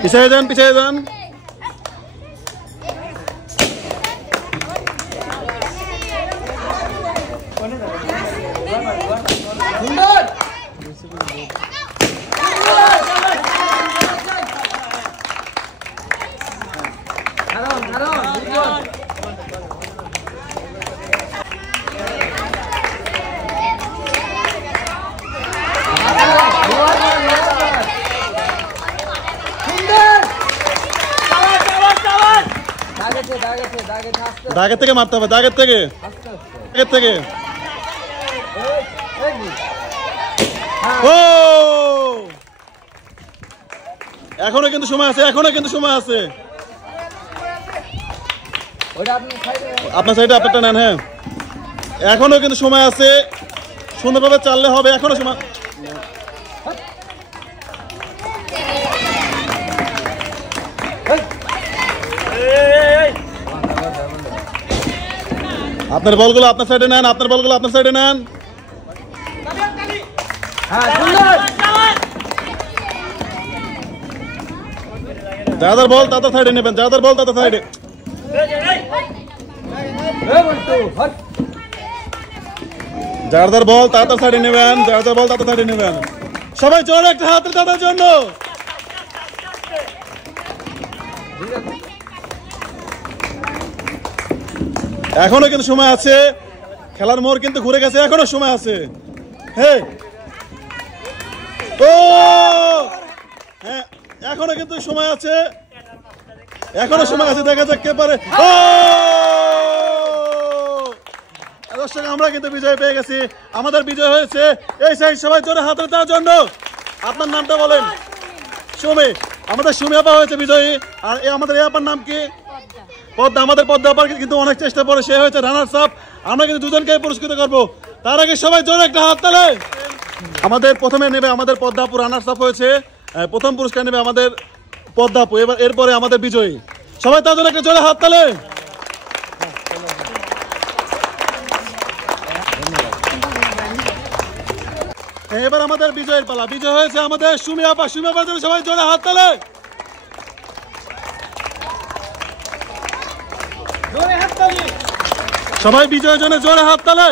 পিছিয়ে যান, পিছিয়ে যান। দাগের থেকে মারতে হবে, দাগের থেকে, দাগের থেকে। ও এখনো কিন্তু সময় আছে, এখনো কিন্তু সময় আছে। আপনার সাইডে আপনারটা নেন। হ্যাঁ, এখনো কিন্তু সময় আছে, সুন্দরভাবে চাললে হবে, এখনো সময়। আপনার বলগুলো আপনার সাইডে নেন, আপনার বলগুলো আপনার সাইডে নেন। যাদের বল তাদের সাইডে নেবেন, যাদের বল তাদের সাইডে। যাদের বল তাদের সাইডে নেবেন, যাদের বল তাদের সাইডে নেবেন। সবাই জোরে একটা হাত তাদের জন্য। এখনো কিন্তু সময় আছে, খেলার মোড় কিন্তু ঘুরে গেছে, এখনো সময় আছে। হ্যাঁ, ও হ্যাঁ, এখনো কিন্তু সময় আছে, এখনো সময় আছে, দেখা যাক কে পারে। ও দর্শক, আমরা কিন্তু বিজয় পেয়ে গেছি, আমাদের বিজয় হয়েছে। এই সাইড সবাই জোরে হাত দেওয়ার জন্য। আপনার নামটা বলেন। সুমি, আমাদের সুমি আপা হয়েছে বিজয়ী। আর আমাদের এই আপার নাম কি? পদ্মা। আমাদের পদ্মা আপার কিন্তু অনেক চেষ্টা পরে সে হয়েছে রানার্স আপ। আমরা কিন্তু দুজনকে পুরস্কৃত করবো। তার আগে সবাই জোরে একটা হাত তালে। আমাদের প্রথমে নেবে আমাদের পদ্মা আপু, রানার্স আপ হয়েছে। প্রথম পুরস্কার নেবে আমাদের পদ্মা আপু, এরপরে আমাদের বিজয়ী। সবাই তার জন্য একটা জোরে হাত তালে। এবার আমাদের বিজয়ের পালা। বিজয় হয়েছে আমাদের সুমি আপা। সুমি আপার জন্য সবাই জোরে হাত তালে। সবাই বিজয়ের জন্য জোরে হাত তালে।